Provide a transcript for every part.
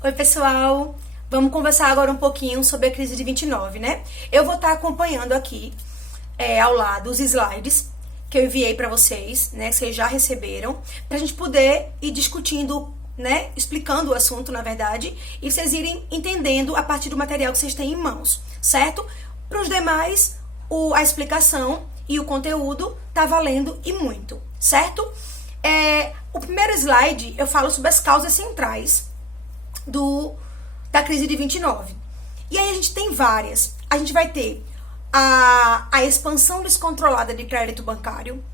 Oi, pessoal! Vamos conversar agora um pouquinho sobre a crise de 29, né? Eu vou estar acompanhando aqui, ao lado, os slides que eu enviei para vocês, né? Que vocês já receberam, pra gente poder ir discutindo, né? Explicando o assunto, na verdade, e vocês irem entendendo a partir do material que vocês têm em mãos, certo? Para os demais, a explicação e o conteúdo tá valendo e muito, certo? O primeiro slide eu falo sobre as causas centrais da crise de 29. E aí a gente tem várias. A gente vai ter a expansão descontrolada de crédito bancário,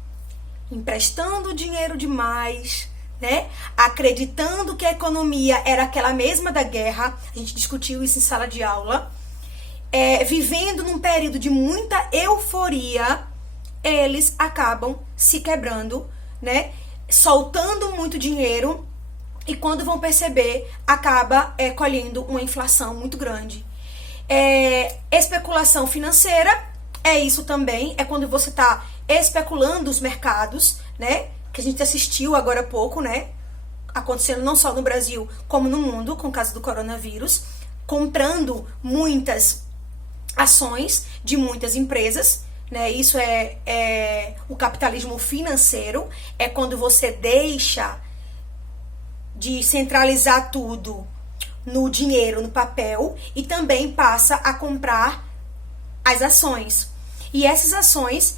emprestando dinheiro demais, né? Acreditando que a economia era aquela mesma da guerra. A gente discutiu isso em sala de aula. Vivendo num período de muita euforia, eles acabam se quebrando, né? Soltando muito dinheiro. E quando vão perceber, acaba colhendo uma inflação muito grande. Especulação financeira, é isso também. É quando você está especulando os mercados, né? Que a gente assistiu agora há pouco, né? Acontecendo não só no Brasil, como no mundo, com o caso do coronavírus. Comprando muitas ações de muitas empresas, né? Isso é o capitalismo financeiro. É quando você deixa de centralizar tudo no dinheiro, no papel, e também passa a comprar as ações. E essas ações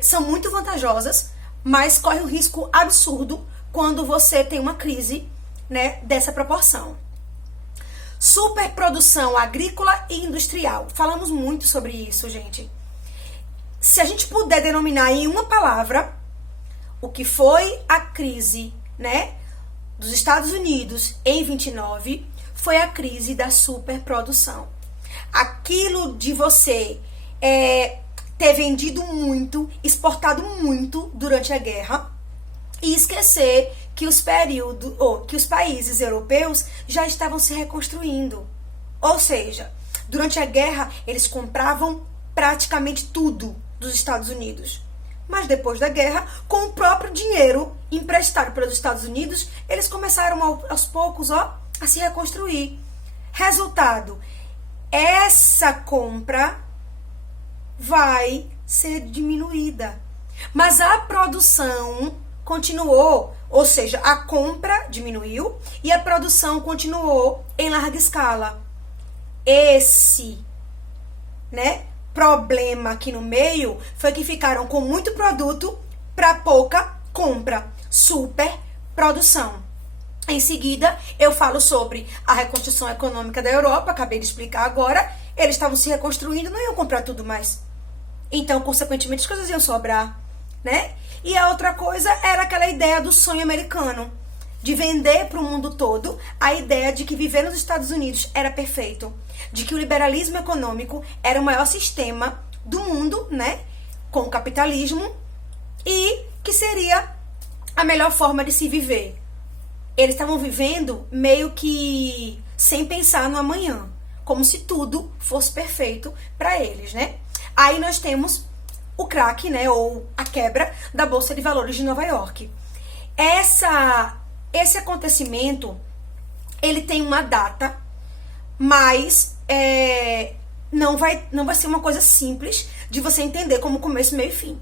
são muito vantajosas, mas corre um risco absurdo quando você tem uma crise, né, dessa proporção. Superprodução agrícola e industrial. Falamos muito sobre isso, gente. Se a gente puder denominar em uma palavra o que foi a crise, né, dos Estados Unidos em 29, foi a crise da superprodução. Aquilo de você ter vendido muito, exportado muito durante a guerra e esquecer que os países europeus já estavam se reconstruindo. Ou seja, durante a guerra eles compravam praticamente tudo dos Estados Unidos. Mas depois da guerra, com o próprio dinheiro emprestado pelos Estados Unidos, eles começaram aos poucos a se reconstruir. Resultado, essa compra vai ser diminuída. Mas a produção continuou, ou seja, a compra diminuiu e a produção continuou em larga escala. Esse, né, problema aqui no meio foi que ficaram com muito produto para pouca compra, superprodução. Em seguida, eu falo sobre a reconstrução econômica da Europa, acabei de explicar agora. Eles estavam se reconstruindo, não iam comprar tudo mais. Então, consequentemente, as coisas iam sobrar, né? E a outra coisa era aquela ideia do sonho americano, de vender para o mundo todo a ideia de que viver nos Estados Unidos era perfeito, de que o liberalismo econômico era o maior sistema do mundo, né, com o capitalismo, e que seria a melhor forma de se viver. Eles estavam vivendo meio que sem pensar no amanhã, como se tudo fosse perfeito para eles, né? Aí nós temos o crack, né, ou a quebra da Bolsa de Valores de Nova York. Esse acontecimento, ele tem uma data, mas não vai ser uma coisa simples de você entender como começo, meio e fim.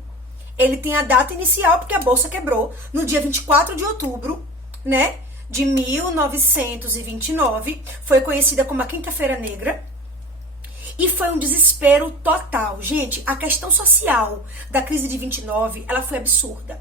Ele tem a data inicial, porque a Bolsa quebrou no dia 24 de outubro, né, de 1929. Foi conhecida como a Quinta-feira Negra. E foi um desespero total. Gente, a questão social da crise de 29, ela foi absurda,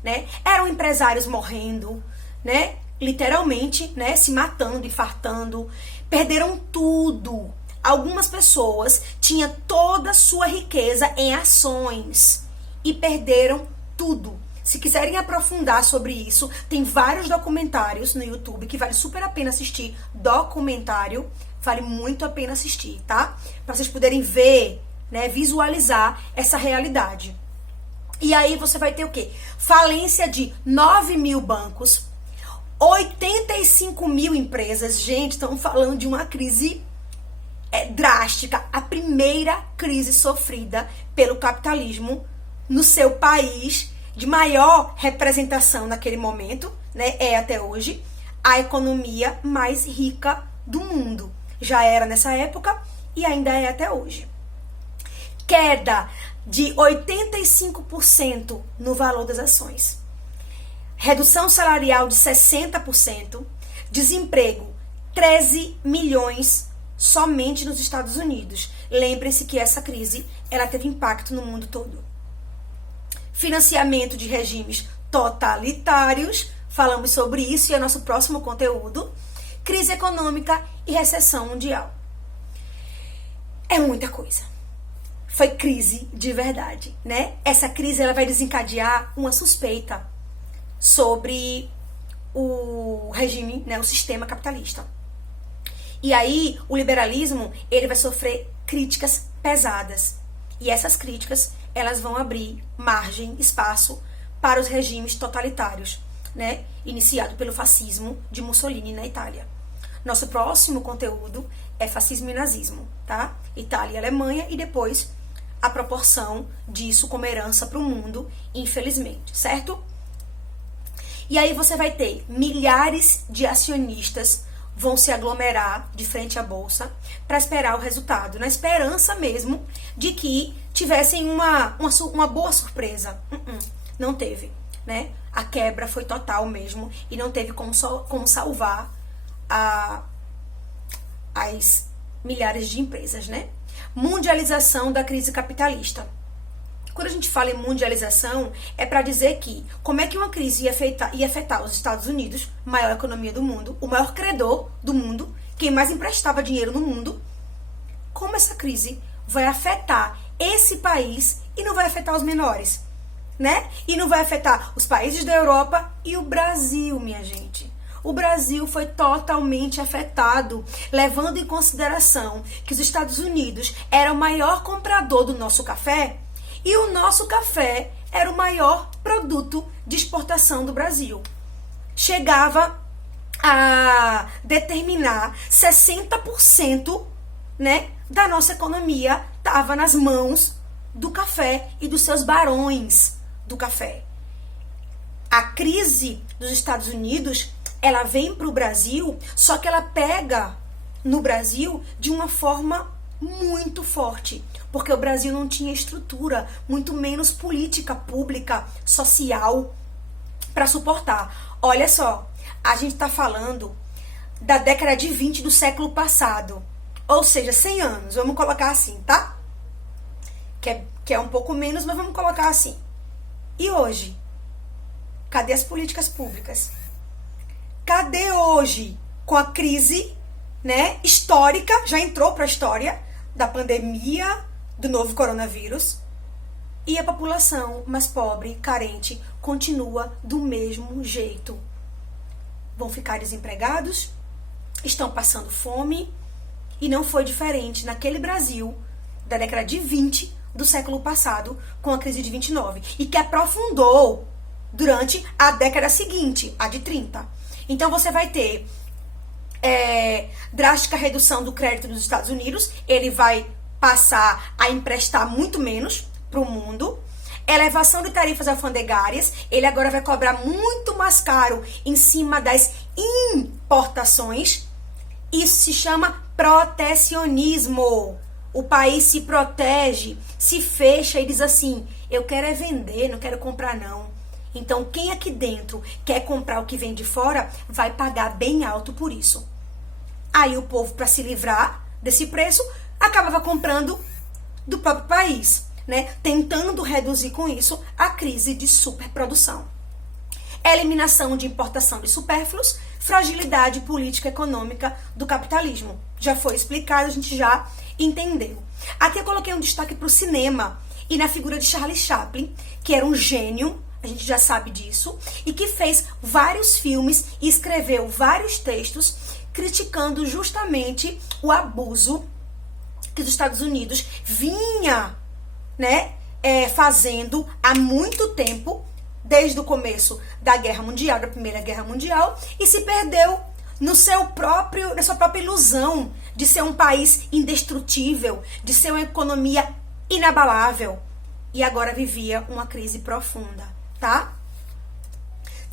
né? Eram empresários morrendo, né? Literalmente, né? Se matando, infartando. Perderam tudo. Algumas pessoas tinham toda a sua riqueza em ações e perderam tudo. Se quiserem aprofundar sobre isso, tem vários documentários no YouTube que vale super a pena assistir. Documentário, vale muito a pena assistir, tá? Para vocês poderem ver, né? Visualizar essa realidade. E aí você vai ter o quê? Falência de 9 mil bancos, 85 mil empresas. Gente, estamos falando de uma crise drástica. A primeira crise sofrida pelo capitalismo no seu país, de maior representação naquele momento, né? Até hoje. a economia mais rica do mundo. Já era nessa época e ainda é até hoje. Queda de 85% no valor das ações. Redução salarial de 60%. Desemprego, 13 milhões somente nos Estados Unidos. Lembrem-se que essa crise, ela teve impacto no mundo todo. Financiamento de regimes totalitários, falamos sobre isso e é nosso próximo conteúdo. Crise econômica e recessão mundial. É muita coisa. Foi crise de verdade, né? Essa crise, ela vai desencadear uma suspeita sobre o regime, né, o sistema capitalista. E aí, o liberalismo, ele vai sofrer críticas pesadas. E essas críticas, elas vão abrir margem, espaço para os regimes totalitários, né? Iniciado pelo fascismo de Mussolini na Itália. Nosso próximo conteúdo é fascismo e nazismo, tá? Itália e Alemanha, e depois a proporção disso como herança para o mundo, infelizmente, certo? E aí você vai ter milhares de acionistas vão se aglomerar de frente à bolsa para esperar o resultado, na esperança mesmo de que tivessem uma boa surpresa. Não teve, né? A quebra foi total mesmo e não teve como salvar as milhares de empresas, né? Mundialização da crise capitalista. Quando a gente fala em mundialização, é para dizer que como é que uma crise ia afetar os Estados Unidos, maior economia do mundo, o maior credor do mundo, quem mais emprestava dinheiro no mundo, como essa crise vai afetar esse país e não vai afetar os menores, né? E não vai afetar os países da Europa e o Brasil, minha gente. O Brasil foi totalmente afetado, levando em consideração que os Estados Unidos era o maior comprador do nosso café e o nosso café era o maior produto de exportação do Brasil. Chegava a determinar 60%, né, da nossa economia estava nas mãos do café e dos seus barões do café. A crise dos Estados Unidos, ela vem para o Brasil, só que ela pega no Brasil de uma forma muito forte, porque o Brasil não tinha estrutura, muito menos política pública, social, para suportar. Olha só, a gente está falando da década de 20 do século passado, ou seja, 100 anos, vamos colocar assim, tá? Que é um pouco menos, mas vamos colocar assim. E hoje? Cadê as políticas públicas? Cadê hoje, com a crise, né, histórica, já entrou para a história da pandemia do novo coronavírus, e a população mais pobre, carente, continua do mesmo jeito. Vão ficar desempregados, estão passando fome, e não foi diferente naquele Brasil da década de 20 do século passado, com a crise de 29, e que aprofundou durante a década seguinte, a de 30. Então você vai ter drástica redução do crédito dos Estados Unidos, ele vai passar a emprestar muito menos para o mundo. Elevação de tarifas alfandegárias, ele agora vai cobrar muito mais caro em cima das importações. Isso se chama protecionismo. O país se protege, se fecha e diz assim, eu quero é vender, não quero comprar não. Então, quem aqui dentro quer comprar o que vem de fora, vai pagar bem alto por isso. Aí o povo, para se livrar desse preço, acabava comprando do próprio país, né? Tentando reduzir com isso a crise de superprodução. Eliminação de importação de supérfluos, fragilidade política e econômica do capitalismo. Já foi explicado, a gente já entendeu. Aqui eu coloquei um destaque para o cinema e na figura de Charlie Chaplin, que era um gênio, a gente já sabe disso, e que fez vários filmes e escreveu vários textos criticando justamente o abuso que os Estados Unidos vinha, né, fazendo há muito tempo, desde o começo da Guerra Mundial, da Primeira Guerra Mundial, e se perdeu na sua própria ilusão de ser um país indestrutível, de ser uma economia inabalável, e agora vivia uma crise profunda, tá?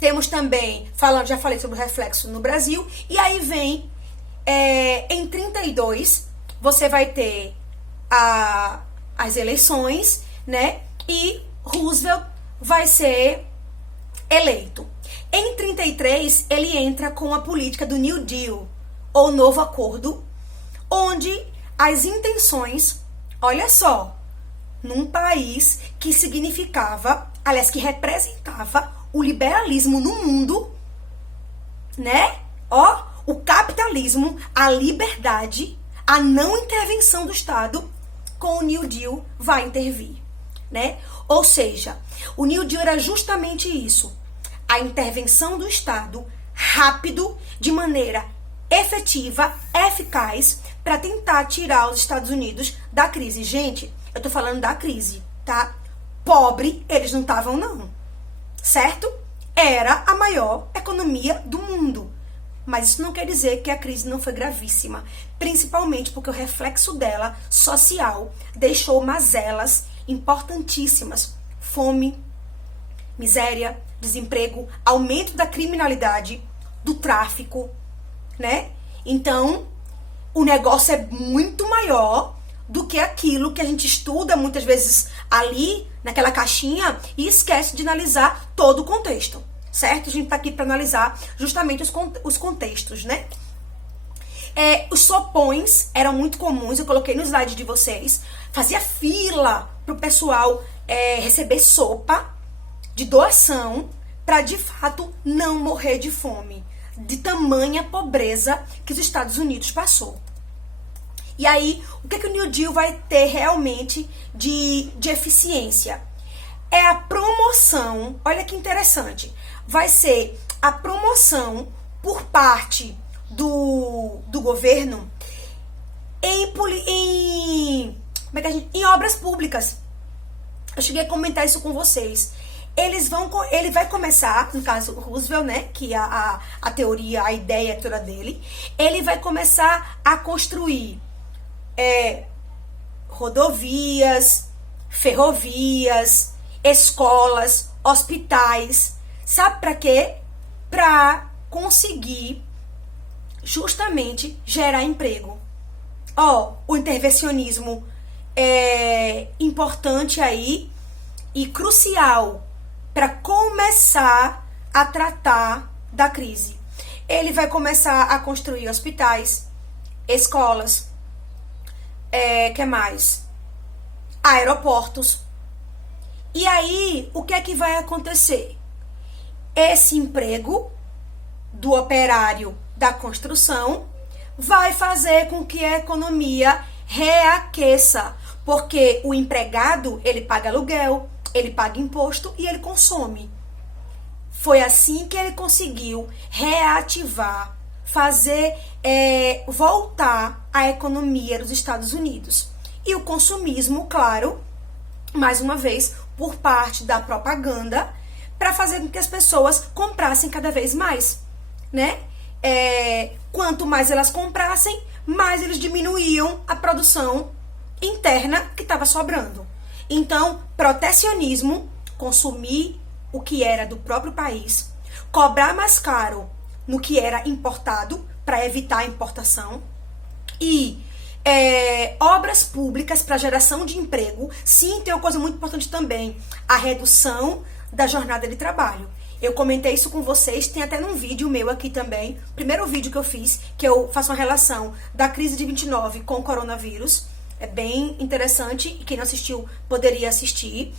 Temos também, já falei sobre o reflexo no Brasil, e aí vem, em 32, você vai ter as eleições, né? E Roosevelt vai ser eleito. Em 33, ele entra com a política do New Deal, ou Novo Acordo, onde as intenções, olha só, num país que significava, aliás, que representava o liberalismo no mundo, né? Ó, o capitalismo, a liberdade, a não intervenção do Estado, com o New Deal vai intervir, né? Ou seja, o New Deal era justamente isso, a intervenção do Estado rápido, de maneira efetiva, eficaz, para tentar tirar os Estados Unidos da crise. Gente, eu tô falando da crise, tá? Pobre, eles não estavam não, certo? Era a maior economia do mundo. Mas isso não quer dizer que a crise não foi gravíssima, principalmente porque o reflexo dela, social, deixou mazelas importantíssimas. Fome, miséria, desemprego, aumento da criminalidade, do tráfico, né? Então, o negócio é muito maior do que aquilo que a gente estuda muitas vezes ali, naquela caixinha, e esquece de analisar todo o contexto, certo? A gente tá aqui para analisar justamente os contextos, né? Os sopões eram muito comuns, eu coloquei no slide de vocês, fazia fila pro pessoal receber sopa de doação para de fato não morrer de fome, de tamanha pobreza que os Estados Unidos passou. E aí, o que o New Deal vai ter realmente de eficiência? É a promoção, olha que interessante, vai ser a promoção por parte do governo em obras públicas. Eu cheguei a comentar isso com vocês. Ele vai começar, no caso o Roosevelt, né, que a teoria, a ideia toda dele, ele vai começar a construir rodovias, ferrovias, escolas, hospitais. Sabe para quê? Para conseguir justamente gerar emprego. O intervencionismo é importante aí e crucial para começar a tratar da crise. Ele vai começar a construir hospitais, escolas, que mais? Aeroportos. E aí, o que é que vai acontecer? Esse emprego do operário da construção vai fazer com que a economia reaqueça, porque o empregado, ele paga aluguel, ele paga imposto e ele consome. Foi assim que ele conseguiu reativar, fazer voltar a economia dos Estados Unidos. E o consumismo, claro, mais uma vez, por parte da propaganda, para fazer com que as pessoas comprassem cada vez mais, né? Quanto mais elas comprassem, mais eles diminuíam a produção interna que estava sobrando. Então, protecionismo, consumir o que era do próprio país, cobrar mais caro no que era importado para evitar a importação e obras públicas para geração de emprego. Sim, tem uma coisa muito importante também, a redução da jornada de trabalho. Eu comentei isso com vocês, tem até num vídeo meu aqui também, primeiro vídeo que eu fiz, que eu faço uma relação da crise de 29 com o coronavírus. É bem interessante, e quem não assistiu poderia assistir.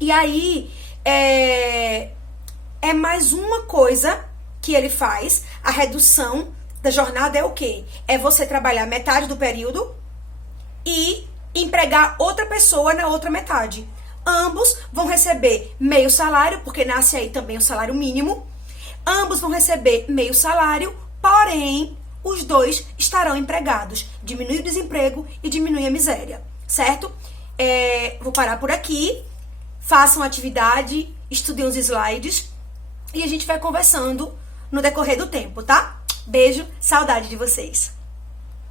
E aí, é mais uma coisa que ele faz, a redução da jornada é o quê? É você trabalhar metade do período e empregar outra pessoa na outra metade. Ambos vão receber meio salário, porque nasce aí também o salário mínimo. Ambos vão receber meio salário, porém, os dois estarão empregados. Diminui o desemprego e diminui a miséria, certo? Vou parar por aqui. Façam atividade, estudem os slides e a gente vai conversando no decorrer do tempo, tá? Beijo, saudade de vocês.